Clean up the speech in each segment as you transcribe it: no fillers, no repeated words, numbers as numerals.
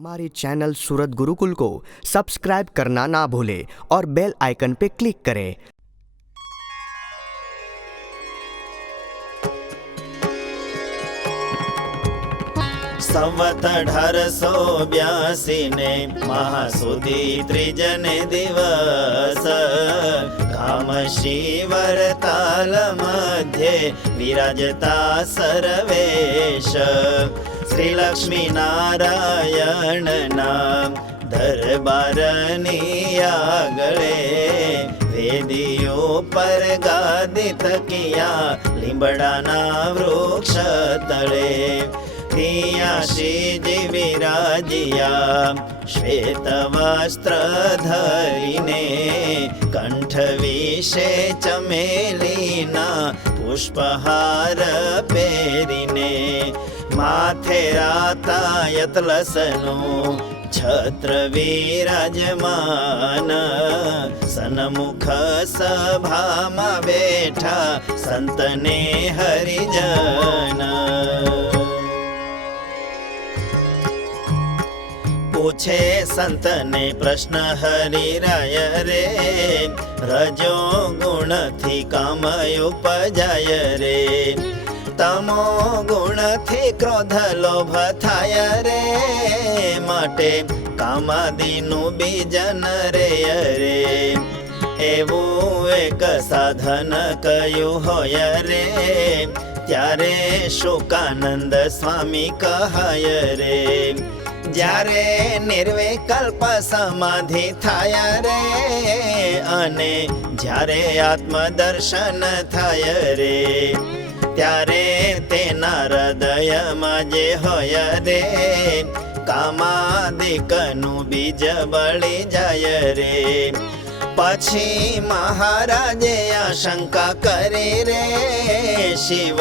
हमारे चैनल सूरत गुरुकुल को सब्सक्राइब करना ना भूलें और बेल आइकन पे क्लिक करें। संवत 1882 ने महासुदी त्रिजने दिवस काम शिवरताल मध्ये विराजता सर्वेश श्री लक्ष्मी नारायण नाम दरबारनी आगळे वेदियो पर गादी तकिया લીંબડાના વૃક્ષ તળે પિયાશીજી વિરાજિયા શ્વેત વસ્ત્ર ધરીને કંઠ વિશે ચમેલીના પુષ્પહાર પહેરીને માથે રાતાયતલસનું છત્ર વિરાજમાન સન્મુખ સભામાં બેઠા સંતને હરિજન पूछे संतने प्रश्न हरिराय रे रजो गुण थी काम उपजाय रे तमो गुण थी क्रोध लोभ थाय रे माटे कामादीनु बीजन रे रे एवू एक साधन कयु होय रे त्यारे शुकानंद स्वामी कहाय रे જ્યારે નિર્વિકલ્પ સમાધિ થાય રે અને જ્યારે આત્મદર્શન થાય રે ત્યારે તેના હૃદયમાં જે હોય રે કામાદિકનું બીજ બળી જાય રે પછી મહારાજે આશંકા કરી રે શિવ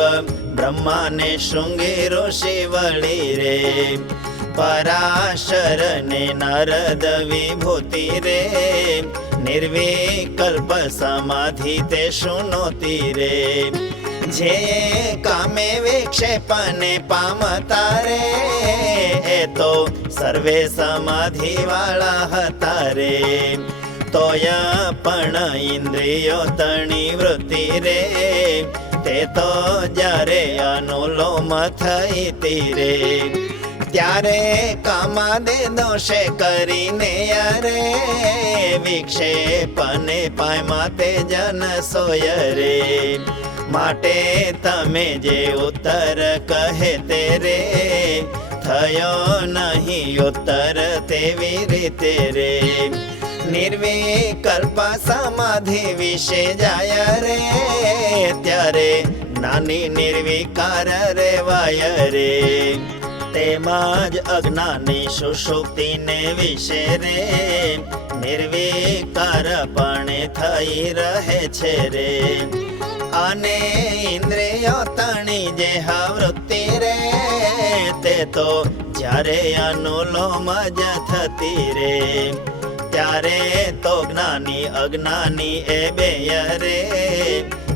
બ્રહ્માને શૃંગી ઋષિ વળી રે પરાશર ને નારદ વિભૂતિ રે નિર્વિકલ્પ સમાધિ તે શુનોતી રે જે કામે વિક્ષેપને પામતા રે એ તો સર્વે સમાધિ વાળા હતા રે તોય પણ ઇન્દ્રિયો તણી વૃત્તિ રે તે તો જ્યારે અનુલોમ થઈતી રે ત્યારે કામાદે દોષે કરીને અરે વિક્ષેપને પામ્યા તે જન સોય રે માટે તમે જે ઉત્તર કહે તે રે થયો નહીં ઉત્તર તેવી રીતે રે નિર્વિકલ્પ સમાધિ વિશે જાય રે ત્યારે નાની નિર્વિકાર રેવાય રે તેમાં જ અજ્ઞાની સુષુપ્તિને વિશે રે નિર્વિકારપણે થઈ રહે છે રે અને ઇન્દ્રિયો તણી જે વૃત્તિ રે તે તો જ્યારે અનુલોમ જ થતી રે ત્યારે તો જ્ઞાની અજ્ઞાની એ બેય રે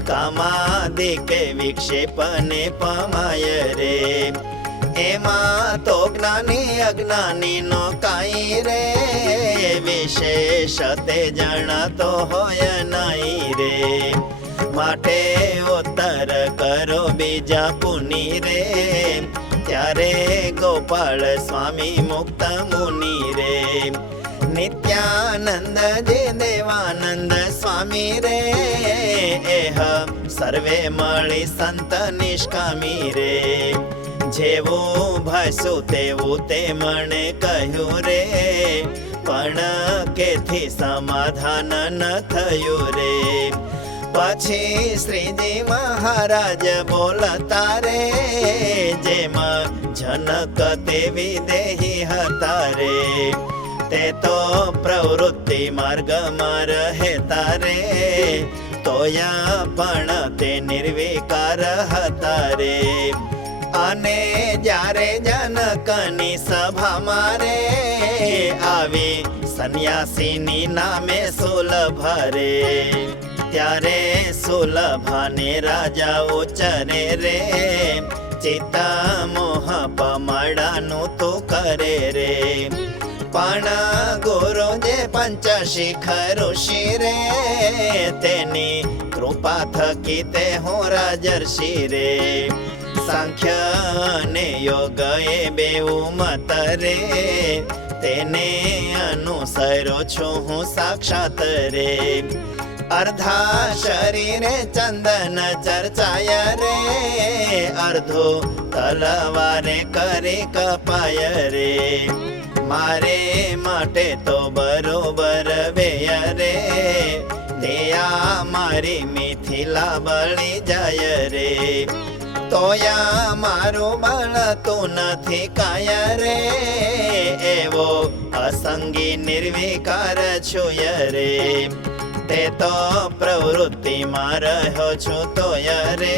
કામાદિકે વિક્ષેપને પમાય રે એમાં તો જ્ઞાની અજ્ઞાની નો કાંઈ રે વિશેષ તે જણાતો હોય નહીં રે માટે ઉત્તર કરો બીજા પુની રે ત્યારે ગોપાળ સ્વામી મુક્ત મુનિ રે નિત્યાનંદ જે દેવાનંદ સ્વામી રે એહ સર્વે મળી સંત નિષ્કામી રે જેવું ભાસ્યું તેવું તે મને કહ્યું રે પણ કેથી સમાધાન ન થયું રે પછી શ્રીજી મહારાજ બોલતા રે જેમાં જનક તેવી દેહી હતા રે તે તો પ્રવૃત્તિ માર્ગમાં રહેતા રે તોયા પણ તે નિર્વિકાર હતા રે અને જ્યારે જનકની સભામાં રે આવી સન્યાસીની નામે સુલભ રે ત્યારે સુલભાને રાજા ઉચરે રે ચિત્ત મોહ પમડાનું તું કરે રે. પણ ગુરુ જે પંચશીખ ઋષિ રે, તેની કૃપા થકી તે હું રાજર્ષિ રે. સાંખ્ય ને યોગ એ બેઉ મત રે, તેને અનુસરો છું હું સાક્ષાત રે. અર્ધા શરીરે ચંદન ચર્ચાય રે, અર્ધો તલવારે કરી કપાય રે. મારે માટે તો બરોબર વેય રે, તેયા મારી મિથિલા બળી જાય રે. તોયા મારું બળ તું નથી કાય રે, એવો અસંગી નિર્વિકાર છુય રે. તે તો પ્રવૃત્તિમાં રહ્યો છું તોય રે,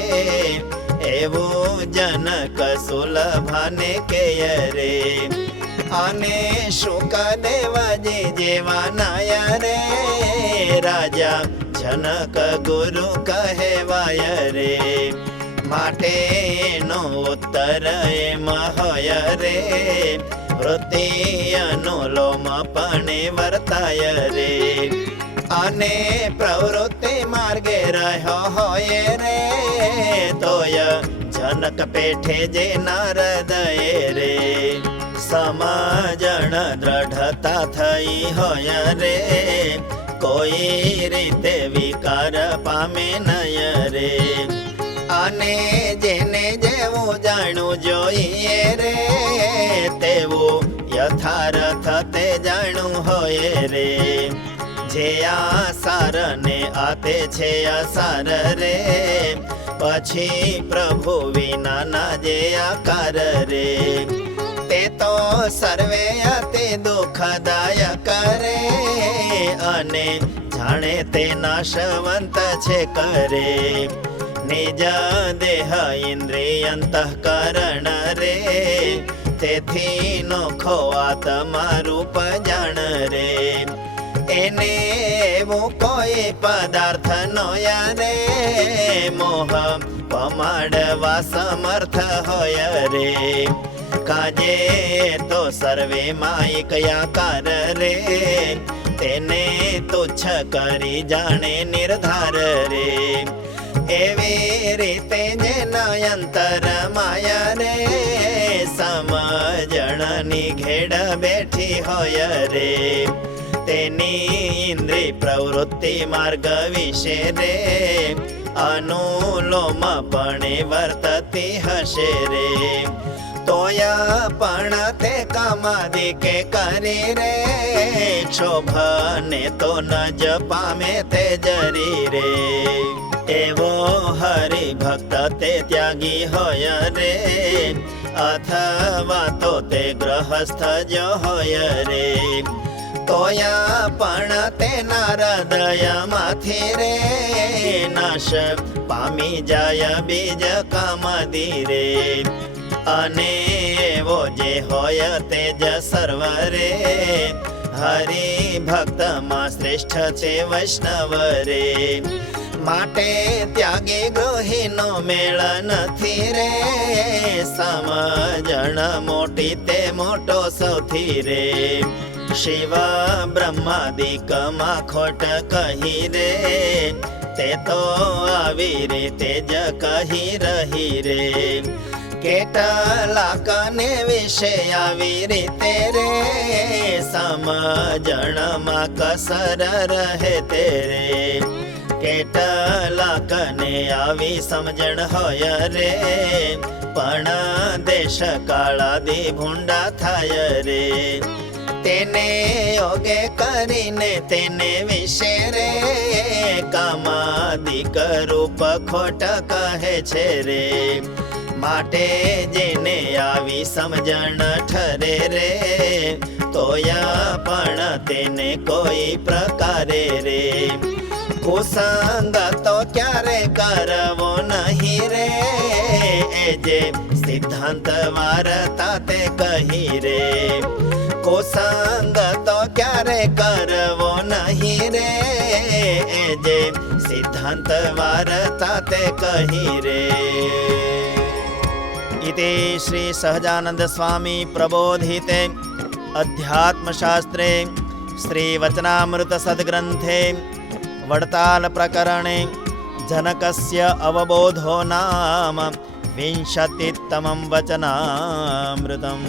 એવું જનક સુલભાને કેય રે. અને શુકદેવજી જેવા નાય રે, રાજા જનક ગુરુ કહેવાય રે. માટે નો ઉત્તર એમ હોય રે, વૃત્તિ અનુલોમ પણ વર્તાય રે. અને પ્રવૃત્તિ માર્ગે રહ્યો હોય રે, તોય જનક પેઠે જે નારદય રે. સમજણ દ્રઢતા થઈ હોય રે, કોઈ રીતે વિકાર પામે નય રે. અને જેને જેવું જાણવું જોઈએ રે, તેવું યથાર્થ તે જાણવું હોય રે. જે આસાર ને આતે છે અસાર રે, પછી પ્રભુ વિનાના જે આકાર રે. તે તો સર્વે અતિ દુઃખદાયક રે, અને જાણે તે નાશવંત છે કરે. નિજ દેહ ઇન્દ્રિયંતઃકરણ રે, તેથી નોખો આત્મા રૂપ જાણ રે. એને એવું કોઈ પદાર્થ નોય રે, મોહ પમાડવા સમર્થ હોય રે. કાજે તો સર્વે માયિક આકાર રે, તેને તુચ્છ કરી જાણે નિર્ધાર રે. એવી રીતે જેના અંતર માયા રે, સમજણની ઘેડ બેઠી હોય રે. તેની ઇન્દ્રિય પ્રવૃત્તિ માર્ગ વિશે રે, અનુલોમ પણ વર્તતી હશે રે. તોયા પણ તે કામાદિ કે કરી રે, ક્ષોભને તો ન જ પામે તે જરી રે. એવો હરિભક્ત તે ત્યાગી હોય રે, અથવા તો તે ગ્રહસ્થ જ હોય રે. તોયા પણ તેના હૃદયમાંથી રે, નાશ પામી જાય બીજ કામાદિ રે. અને એવો જે હોય તે જ સર્વ રે, હરિભક્તમાં શ્રેષ્ઠ છે વૈષ્ણવ રે. માટે ત્યાગી ગૃહીનો મેળ નથી રે, સમજણ મોટી તે મોટો સૌથી રે. શિવ બ્રહ્માદિકમાં ખોટ કહી રે, તે તો આવી રીતે જ કહી રહી રે. કેટલાકને વિશે આવી રીતે રે, સમજણમાં કસર રહે તે રે. કેટલાકને આવી સમજણ હોય રે, પણ દેશ કાળાદિ ભૂંડા થાય રે. તેને યોગે કરીને તેને વિશે રે, કામાદિક રૂપ ખોટ કહે છે રે. માટે જેને આવી સમજણ ઠરે રે, તોયા પણ તેને કોઈ પ્રકારે રે. કુસંગ તો ક્યારે કરવો નહીં રે, એ જે સિદ્ધાંત વાર્તા તે કહી રે. કુસંગ તો ક્યારે કરવો નહીં રે, એ જે સિદ્ધાંત વાર્તા તે કહી રે. इति श्री सहजानंद स्वामी प्रबोधिते अध्यात्मशास्त्रे श्रीवचनामृत सद्ग्रन्थे वडताल प्रकरणे जनकस्य अवबोधो नाम 20तमं वचनामृतम्।